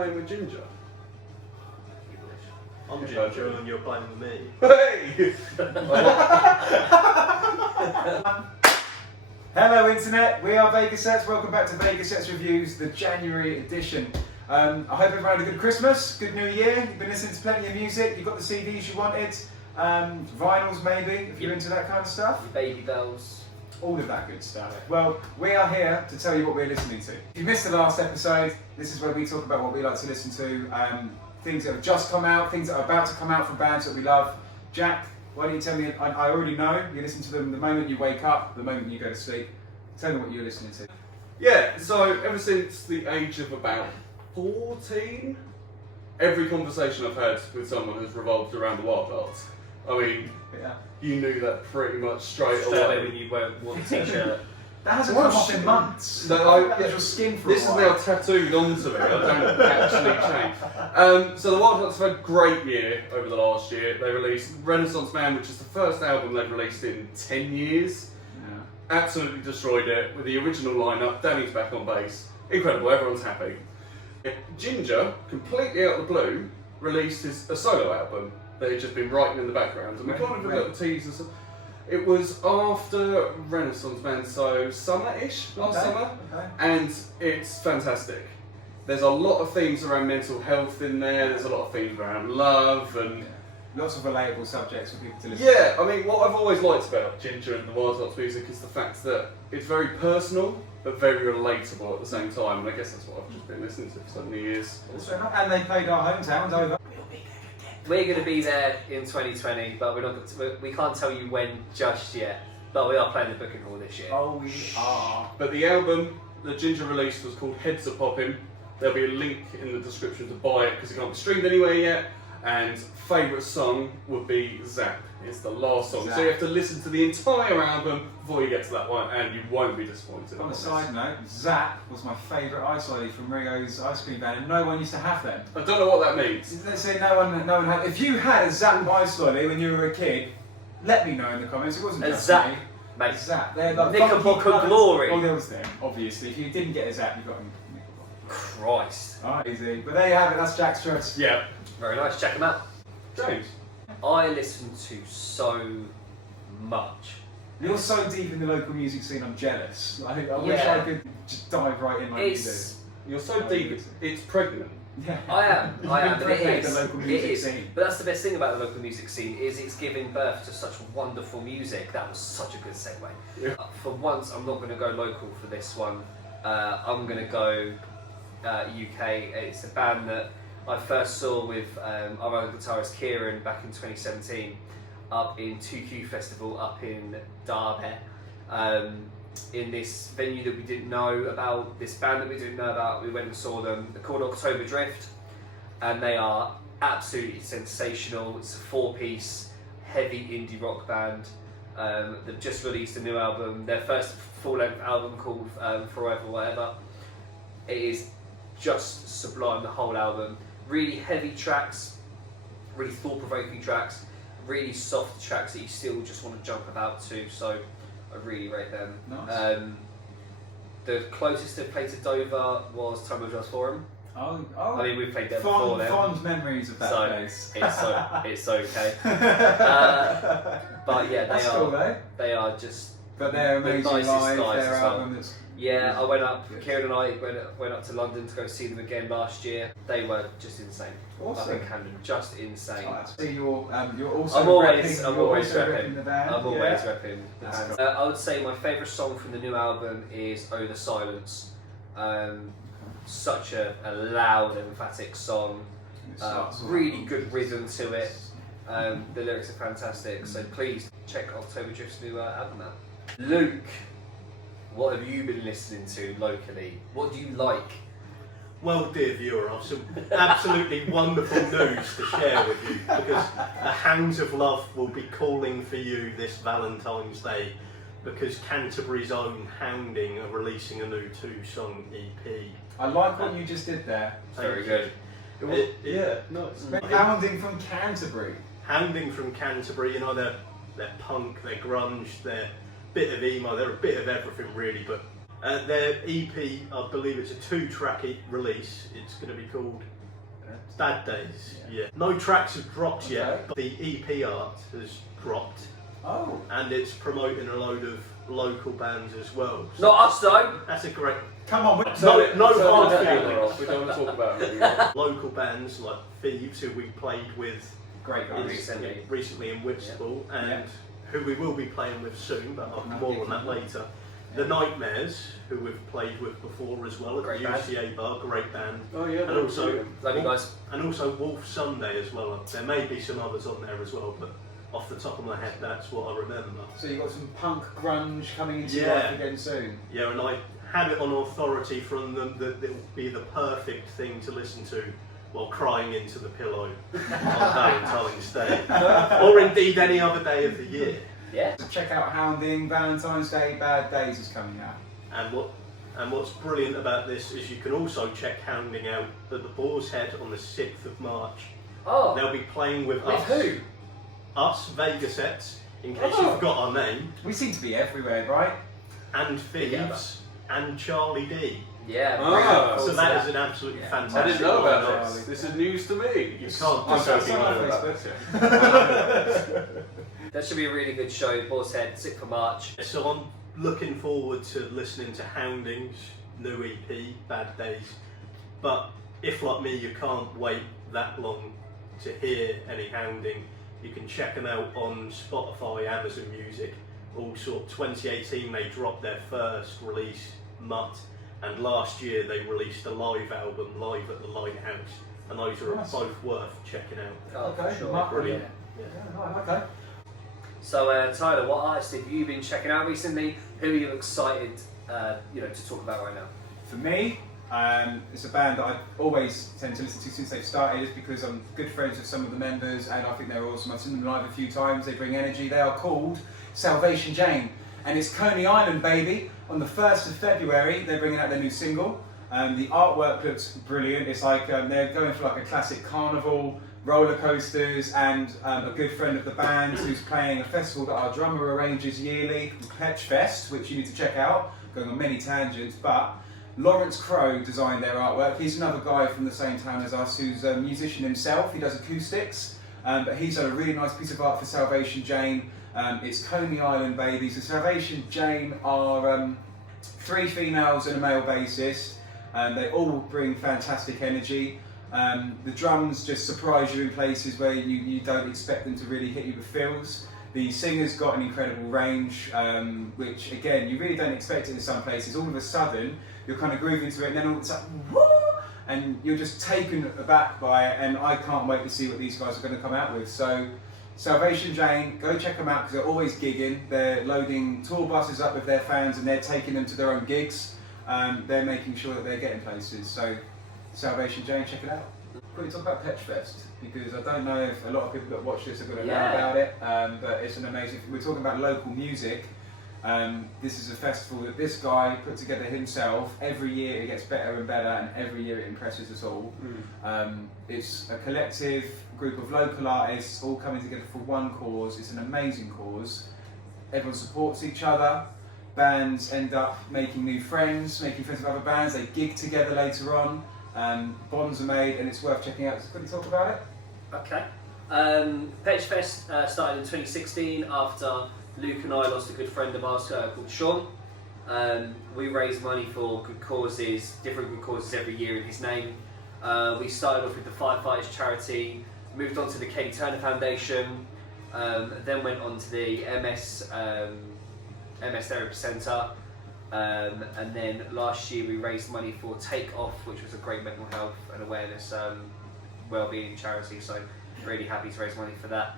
Playing with Ginger. I'm Ginger and you're playing with me. Hey! Hello Internet, we are Vegasettes. Welcome back to Vegasettes Reviews, the January edition. I hope everyone had a good Christmas, good New Year. You've been listening to plenty of music, you've got the CDs you wanted, vinyls maybe, if you're into that kind of stuff. Baby bells. All of that good stuff. Well, we are here to tell you what we're listening to. If you missed the last episode, this is where we talk about what we like to listen to, things that have just come out, things that are about to come out from bands that we love. Jack, why don't you tell me, I already know, you listen to them the moment you wake up, the moment you go to sleep. Tell me what you're listening to. Yeah, so ever since the age of about 14, every conversation I've had with someone has revolved around the Wildhearts. I mean, Yeah. you knew that pretty much straight Straight away away. when you wear one t-shirt. That hasn't What come off in shit? months. No, That was your skin for This a is while. now tattooed onto me, I don't actually change. So the Wildhearts have had a great year over the last year. They released Renaissance Man, which is the first album they've released in 10 years. Yeah. Absolutely destroyed it with the original lineup. Danny's back on bass. Incredible, everyone's happy. Ginger, completely out of the blue, released a solo album that he'd just been writing in the background. And we kind of did little teasers. It was after Renaissance Man, so summer-ish, last summer. Okay. And it's fantastic. There's a lot of themes around mental health in there, there's a lot of themes around love and... Lots of relatable subjects for people to listen Yeah, I mean, what I've always liked about Ginger and the Wildhearts music is the fact that it's very personal, but very relatable at the same time. And I guess that's what I've just been listening to for so many years. to. And they played our hometowns over. We're going to be there in 2020, but we can't tell you when just yet. But we are playing the Booking Hall this year. Oh, we are. But the album that Ginger released was called Heads Are Popping. There'll be a link in the description to buy it because it can't be streamed anywhere yet. And favourite song would be Zap. It's the last song. Zap. So you have to listen to the entire album before you get to that one and you won't be disappointed. On a side note, Zap was my favourite ice lolly from Rio's ice cream van, and no one used to have them. I don't know what that means. Let's say no one had. If you had a Zap ice lolly when you were a kid, let me know in the comments. It wasn't A just Zap, me. mate. Zap. They're like Knickerbocker funky colours. glory. Oh, there was them. Obviously, if you didn't get a Zap, you got a Knickerbocker. Christ. Alright, easy. But there you have it. That's Jack's choice. Yeah. Very nice, check them out. James. I listen to so much. You're so deep in the local music scene. I'm jealous. I wish Yeah. I could just dive right in like you do. You're so deep, it's pregnant. Yeah. I am, but it Impregnate is. the local It music is. scene. But that's the best thing about the local music scene is it's giving birth to such wonderful music. That was such a good segue. Yeah. For once, I'm not going to go local for this one. I'm going to go UK. It's a band that I first saw with our other guitarist Kieran back in 2017 up in 2Q Festival up in Derby. In this venue that we didn't know about, this band that we didn't know about, we went and saw them. They're called Overdressed, and they are absolutely sensational. It's a 4-piece, heavy indie rock band. They've just released a new album, their first full-length album called Forever Whatever. It is just sublime, the whole album. Really heavy tracks, really thought-provoking tracks, really soft tracks that you still just want to jump about to, so I really rate them. Nice. The closest they've played to Dover was Time of Jazz Forum. Oh. I mean, we've played there before then. Fond memories of that So, place. It's okay. But yeah, That's cool, though. they are just But they're amazing nicest live. guys Their as well. album that's yeah. I went up. Good. Kieran and I went up to London to go see them again last year. They were just insane. awesome. Up in Camden, just insane. So you're also I'm always also repping. the band. I'm always repping the That's band. cool. I would say my favourite song from the new album is "Oh the Silence." Such a loud, emphatic song. Really good rhythm to it. The lyrics are fantastic. So please check Overdressed new album out. Luke, what have you been listening to locally? What do you like? Well, dear viewer, I've some absolutely wonderful news to share with you because the Hounds of Love will be calling for you this Valentine's Day because Canterbury's own Hounding are releasing a new 2-song EP. I like what you just did there. Very good. Yeah, nice. Hounding from Canterbury. Hounding from Canterbury, you know, they're punk, they're grunge, they're a bit of emo, they're a bit of everything really, but Their EP, I believe it's a 2-track release. It's going to be called Bad Days. Yeah. No tracks have dropped yet, but the EP art has dropped. Oh. And it's promoting a load of local bands as well. So Not us though. that's a great. Come on. No hard feelings. We don't want to talk about it anymore. Local bands like Thieves, who we played with Great guys. recently in Whitstable, and Yeah. who we will be playing with soon, but I'll Oh, more on that later. The Nightmares, who we've played with before as well at Great the band. UCA bar, great band. Oh yeah, And also, Love you guys. and also Wolf Sunday as well. There may be some others on there as well, but off the top of my head, that's what I remember. So you've got some punk grunge coming into Yeah. life again soon. Yeah, and I have it on authority from them that it will be the perfect thing to listen to while crying into the pillow on Valentine's Day, or indeed any other day of the year. Yeah. So check out Hounding, Valentine's Day, Bad Days is coming out. And what's brilliant about this is you can also check Hounding out at the Boar's Head on the 6th of March. Oh. They'll be playing with With us. who? Us, Vegasettes, in case Oh. you've got our name, We seem to be everywhere, right? and Thieves, and Charlie D. Yeah. Ah. So that is an absolutely Yeah. fantastic I didn't know about lineup. this. This is news to me. You can't I'm just joking on about Facebook. this. Yeah. That should be a really good show. Boar's Head, 6th of March. So I'm looking forward to listening to Hounding's new EP, Bad Days. But if, like me, you can't wait that long to hear any Hounding, you can check them out on Spotify, Amazon Music. Also, 2018 they dropped their first release, Mutt, and last year they released a live album, Live at the Lighthouse, and those are Nice. both worth checking out. Oh, Okay, for sure. Mark, Brilliant. Yeah, right, okay. So, Tyler, what artists have you been checking out recently? Who are you excited, to talk about right now? For me, it's a band that I always tend to listen to since they've started, is because I'm good friends with some of the members and I think they're awesome. I've seen them live a few times, they bring energy. They are called Salvation Jane, and it's Coney Island, baby. On the 1st of February, they're bringing out their new single. The artwork looks brilliant. It's like they're going for like a classic carnival, roller coasters, and a good friend of the band who's playing a festival that our drummer arranges yearly, Petch Fest, which you need to check out. Going on many tangents, but Lawrence Crowe designed their artwork. He's another guy from the same town as us who's a musician himself. He does acoustics, but he's done a really nice piece of art for Salvation Jane. It's Coney Island, baby. So Salvation Jane are 3 females and a male bassist. They all bring fantastic energy. The drums just surprise you in places where you don't expect them to really hit you with fills. The singer's got an incredible range, which again, you really don't expect it in some places. All of a sudden, you're kind of grooving to it, and then it's like, woo! And you're just taken aback by it, and I can't wait to see what these guys are going to come out with. So, Salvation Jane, go check them out because they're always gigging. They're loading tour buses up with their fans, and they're taking them to their own gigs. They're making sure that they're getting places. So, Salvation Jane, check it out. Quickly talk about Petch Fest, because I don't know if a lot of people that watch this are going to know about it, but it's an amazing. We're talking about local music. This is a festival that this guy put together himself. Every year it gets better and better, and every year it impresses us all. It's a collective group of local artists all coming together for one cause. It's an amazing cause. Everyone supports each other. Bands end up making new friends, making friends with other bands. They gig together later on. Bonds are made, and it's worth checking out. So quickly talk about it. Okay. Petch Fest started in 2016 after Luke and I lost a good friend of ours called Sean. We raise money for good causes, different good causes every year in his name. We started off with the Firefighters charity, moved on to the Katie Turner Foundation, then went on to the MS Therapy Centre, and then last year we raised money for Take Off, which was a great mental health and awareness wellbeing charity, so really happy to raise money for that.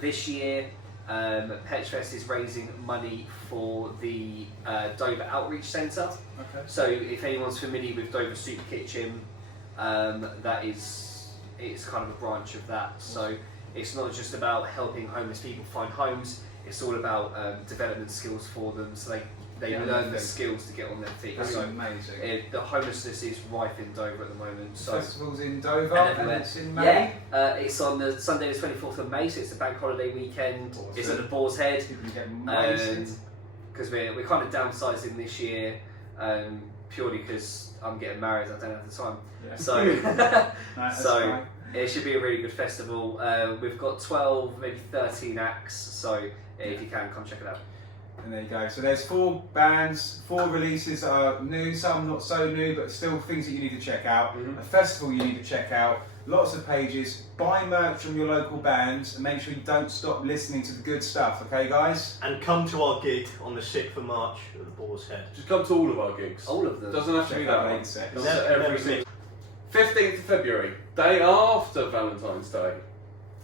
This year Petch Fest is raising money for the Dover Outreach Centre. Okay. So if anyone's familiar with Dover Soup Kitchen, it's kind of a branch of that. So it's not just about helping homeless people find homes, it's all about development skills for them, so they learn the skills to get on their feet. That's So amazing. the homelessness is rife in Dover at the moment. The So festival's in Dover, and and everywhere. it's in May. Yeah, it's on the Sunday the 24th of May, so it's a bank holiday weekend. Awesome. It's at the Boar's Head. People get wasted. Because we're kind of downsizing this year. purely because I'm getting married, I don't have the time. Yeah. So, That's so fine. it should be a really good festival. We've got 12, maybe 13 acts, so if you can, come check it out. And there you go. So there's 4 bands, 4 releases that are new, some not so new, but still things that you need to check out. A festival you need to check out. Lots of pages. Buy merch from your local bands and make sure you don't stop listening to the good stuff. Okay, guys? And come to our gig on the 6th of March at the Boar's Head. Just come to all of our gigs. All of them. Doesn't have to be Check out that one. Vegasettes. Come Never- to every never single. 15th of February, day after Valentine's Day.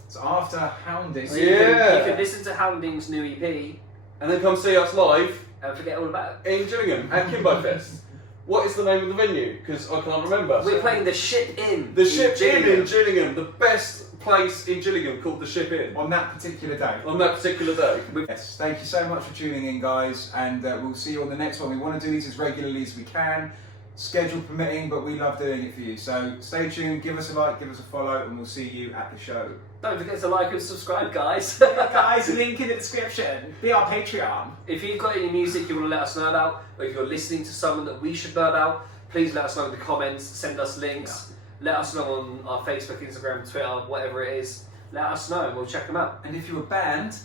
It's after Hounding. Yeah. You can listen to Hounding's new EP And then come see us live and forget all about it. in Gillingham at Kimbo Fest. What is the name of the venue? Because I can't remember. We're playing the Ship Inn. The Ship Inn Gillingham. in Gillingham, the best place in Gillingham called the Ship Inn. On that particular day. On that particular day. Yes, thank you so much for tuning in, guys, and we'll see you on the next one. We want to do these as regularly as we can, schedule permitting, but we love doing it for you. So stay tuned, give us a like, give us a follow, and we'll see you at the show. Don't forget to like and subscribe, guys. Guys, link in the description. Be our Patreon. If you've got any music you want to let us know about, or if you're listening to someone that we should know about, please let us know in the comments, send us links, let us know on our Facebook, Instagram, Twitter, whatever it is. Let us know and we'll check them out. And if you're a band,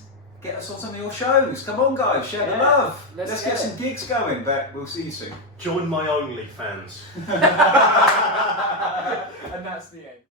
get us on some of your shows. Come on, guys, share the Yeah, love. let's Let's get get it. some gigs going, but we'll see you soon. Join my OnlyFans. And that's the end.